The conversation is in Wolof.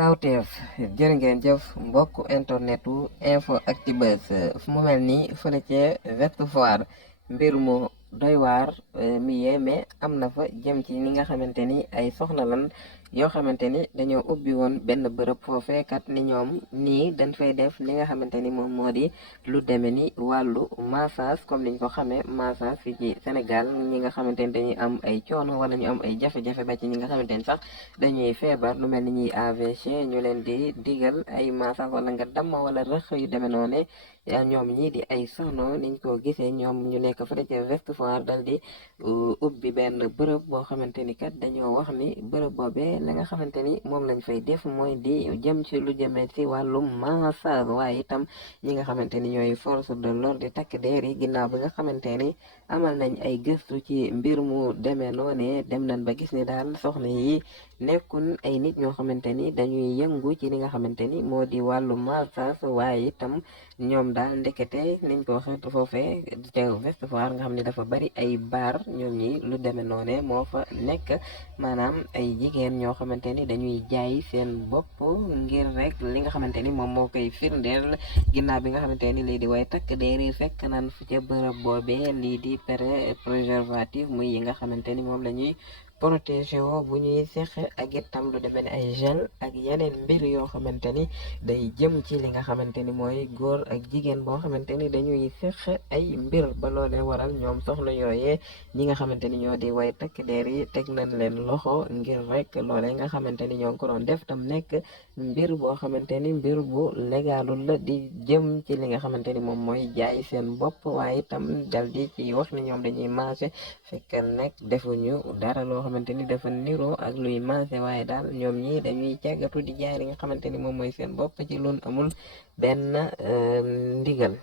Kawteef jërë ngeen jëf mbokk internetu info Actubuzz fu mu mel nii fële ca Ouest Foire mbir mu doy waar mi yéeme am na fa jëm ci ni nga xamante ni ay soxna lan yoo xamante ni dañoo ubbi woon benn bërëb foofeekat ni ñoom nii dañ fay def li nga xamante ni moom moo di lu demee ni wàllu massage comme niñ ko xamee massage fii ci Sénégal ñi nga xamante ni dañuy am ay coono wala ñu am ay jafe-jafe ba ci ñi nga xamante ni sax dañuy feebar lu mel ni ñuy AVC ñu leen di digal ay massage wala nga damm wala rëq yu demee noone ñoom ñii di ay soxna niñ ko gisee ñoom ñu nekk fële ca Ouest Foire dal di ubbi benn bërëb boo xamante ni kat dañoo wax ni bërëb boobee la nga xamante ni moom lañ fay def mooy di jëm ci lu jëmee ci wàllum massage waaye itam ñi nga xamante ni ñooy force de l'ordre di takk deer yi ginnaaw bi nga xamante ni amal nañ ay gëstu ci mbir mu demee noone dem nañ ba gis ni daal soxna yi nekkul ay nit ñoo xamante ni dañuy yëngu ci li nga xamante ni moo di wàllu massage waaye itam ñoom daal ndekete niñ ko waxee foofee ca Ouest Foire nga xam ne dafa bari ay baar ñoom ñi lu demee noone moo fa nekk maanaam ay jigéen ñoo xamante ni dañuy jaay seen bopp ngir rek li nga xamante ni moom moo koy firndeel ginnaaw bi nga xamante ni lii di way takk deer yi fekk naan fu ca bërëb boobee lii di préservatif muy yi nga xamante ni moom la ñuy protéger woo bu ñuy seq ak itam lu demee ni ay gel ak yeneen mbir yoo xamante ni day jëm ci li nga xamante ni mooy góor ak jigéen boo xamante ni dañuy seq ay mbir ba loolee waral ñoom soxna yooyee ñi nga xamante ni ñoo di way takk deer yi teg nañ leen loxo ngir rek loolee nga xamante ni ñoo ngi ko doon def tam nekk mbir boo xamante ni mbir bu légalul la di jëm ci li nga xamante ni moom mooy jaay seen bopp waaye itam dal di ci wax ni ñoom dañuy marché fekk nekk defuñu dara loo xamante ni dafa niroo ak luy marché waaye daal ñoom ñi dañuy càggatu di jaay li nga xamante ni moom mooy seen bopp ci loolu amul benn ndigal